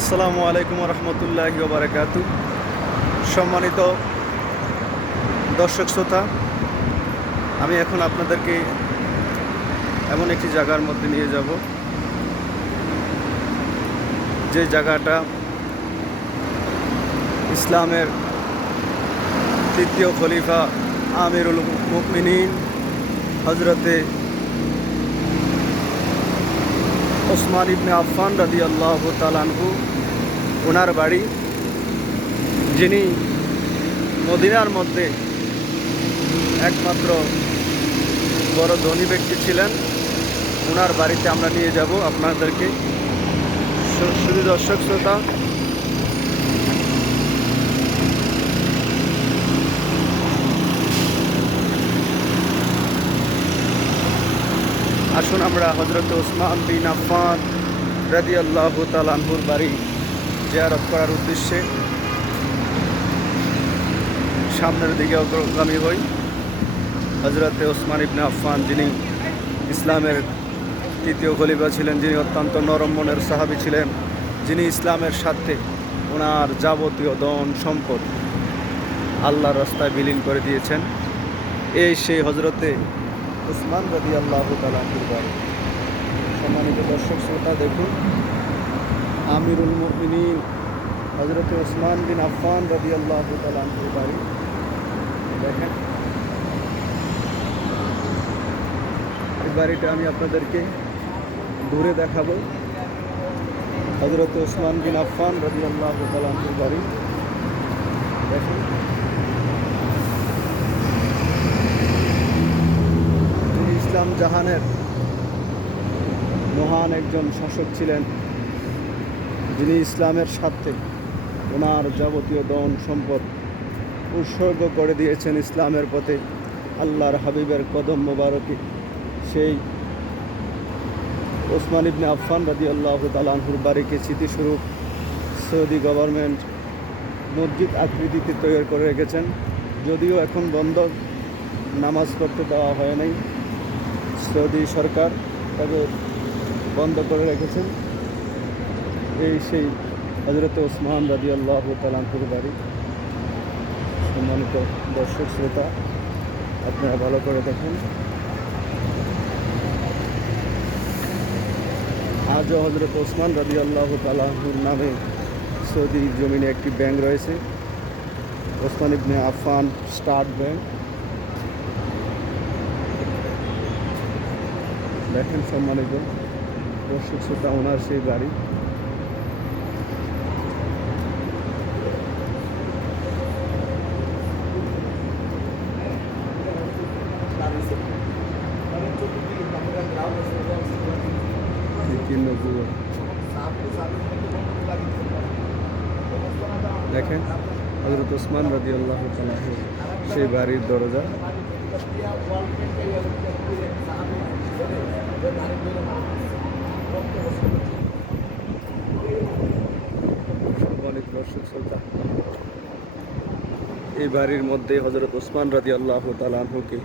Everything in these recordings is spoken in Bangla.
আসসালামু আলাইকুম রহমতুল্লাহ বারাকাত সম্মানিত দর্শক শ্রোতা, আমি এখন আপনাদেরকে এমন একটি জায়গার মধ্যে নিয়ে যাব, যে জায়গাটা ইসলামের তৃতীয় খলিফা আমিরুল মুকমিনিন হজরতে ওসমান ইবনে আফান রাজি আল্লাহ তালানহু ওনার বাড়ি, যিনি মদিনার মধ্যে একমাত্র বড় ধনী ব্যক্তি ছিলেন, ওনার বাড়িতে আমরা নিয়ে যাব আপনাদেরকে। শু- শুধু দর্শক, শ্রোতা আসুন আমরা হজরত ওসমান বিন আফফান রাদি আল্লাহ তালানহুর বাড়ি জিয়ারত করার উদ্দেশ্যে সামনের দিকে অগ্রগামী হই। হজরতে ওসমান ইবনে আফফান যিনি ইসলামের তৃতীয় খলিফা ছিলেন, যিনি অত্যন্ত নরম মনের সাহাবি ছিলেন, যিনি ইসলামের সাথে ওনার যাবতীয় ধন, সম্পদ আল্লাহর রাস্তায় বিলীন করে দিয়েছেন। এই সেই হজরতে উসমান রবি আল্লাহ তালাহুর বাড়ি। সম্মানিত দর্শক শ্রোতা, দেখুন, আমিরুল মুমিনিন হজরত ওসমান বিন আফফান রবি আল্লাহ তালাহুর বাড়ি। দেখেন, এই বাড়িটা আমি আপনাদেরকে দূরে দেখাবো। হজরত ওসমান বিন আফফান রবি আল্লাহ তালাহুর বাড়ি দেখেন তিনি ইসলাম জাহানের মহান একজন শাসক ছিলেন। যিনি ইসলামের স্বার্থে ওনার যাবতীয় দন সম্পদ উৎসর্গ করে দিয়েছেন ইসলামের পথে। আল্লাহর হাবিবের কদম মোবারকে সেই ওসমান ইবনে আফফান রাদি আল্লাহ তালাহুর বাড়িকে স্মৃতিস্বরূপ সৌদি গভর্নমেন্ট মসজিদ আকৃতিতে তৈরি করে রেখেছেন। যদিও এখন বন্ধ, নামাজ পড়তে দেওয়া হয় নাই। সৌদি সরকার তাদের বন্ধ করে রেখেছেন। এই সেই হজরত ওসমান রাজি আল্লাহ তালামপুর বাড়ি। সম্মানিত দর্শক, শ্রোতা, আপনারা ভালো করে দেখেন। আজও হজরত ওসমান রাজি আল্লাহ তালাহুর নামে সৌদি জমিনে একটি ব্যাংক রয়েছে। ওসমান ইবনে আফান স্টার্ট ব্যাংক। দেখেন, সম্মানিত দর্শক, শ্রোতা, ওনার সেই গাড়ি। দেখেন হজরত ওসমান রাজি আল্লাহ সেই বাড়ির দরজা। এই বাড়ির মধ্যে হজরত ওসমান রাজি আল্লাহ তালাহুকে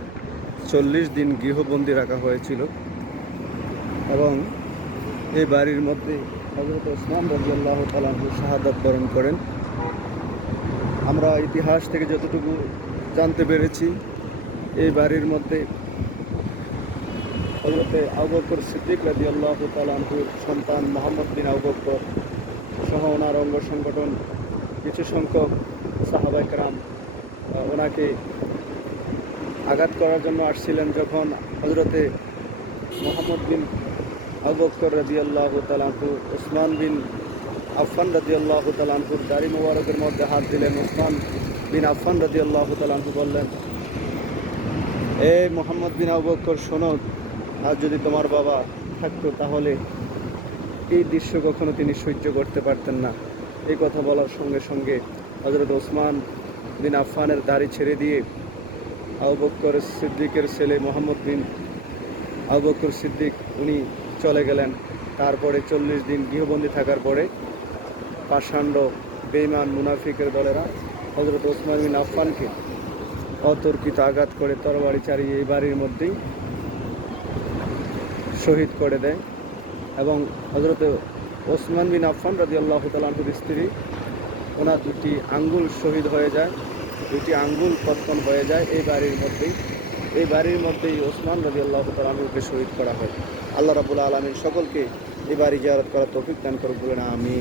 চল্লিশ দিন গৃহবন্দী রাখা হয়েছিল এবং এই বাড়ির মধ্যে হজরত ওসমান রাজি আল্লাহ তালাহু শাহাদাত বরণ করেন। আমরা ইতিহাস থেকে যতটুকু জানতে পেরেছি, এই বাড়ির মধ্যে হজরতে আবকর সিদ্দিক রাজি আল্লাহ তালাহুর সন্তান মোহাম্মদ বিন আবকর সহ ওনার অঙ্গ সংগঠন কিছু সংখ্যক সাহাবাইকরাম ওনাকে আঘাত করার জন্য আসছিলেন যখন হজরতে মোহাম্মদ বিন আবকর রাজি আল্লাহ তালাহু ওসমান বিন আফফান রাজি আল্লাহ তালাহুর দাড়ি মোবারকের মধ্যে হাত দিলেন। ওসমান বিন আফফান রাজি আল্লাহ তালাহু বললেন, এ মোহাম্মদ বিন আবকর শোনো আজ যদি তোমার বাবা থাকতো তাহলে এই দৃশ্য কখনো তিনি সহ্য করতে পারতেন না। এই কথা বলার সঙ্গে সঙ্গে হজরত ওসমান বিন আফফানের দাড়ি ছেড়ে দিয়ে আবু বক্কর সিদ্দিকের ছেলে মোহাম্মদ বিন আবু বক্কর সিদ্দিক, উনি চলে গেলেন। তারপরে চল্লিশ দিন গৃহবন্দী থাকার পরে পাষাণ্ড বেইমান মুনাফিকের দলেরা হজরত ওসমান বিন আফফানকে অতর্কিত আঘাত করে তরবারি চালিয়ে এই বাড়ির মধ্যেই শহীদ করে দেয় এবং হজরত ওসমান বিন আফান রাজি আল্লাহ তালাহুর স্ত্রী, ওনার দুটি আঙ্গুল শহীদ হয়ে যায়, দুটি আঙ্গুল পতন হয়ে যায় এই বাড়ির মধ্যেই। এই বাড়ির মধ্যেই ওসমান রাজি আল্লাহ তালুকে শহীদ করা হয়। আল্লাহ রাবুল আলমীর সকলকে এই বাড়ি জিয়ারত করার তৌফিক দান করুক বলে না আমি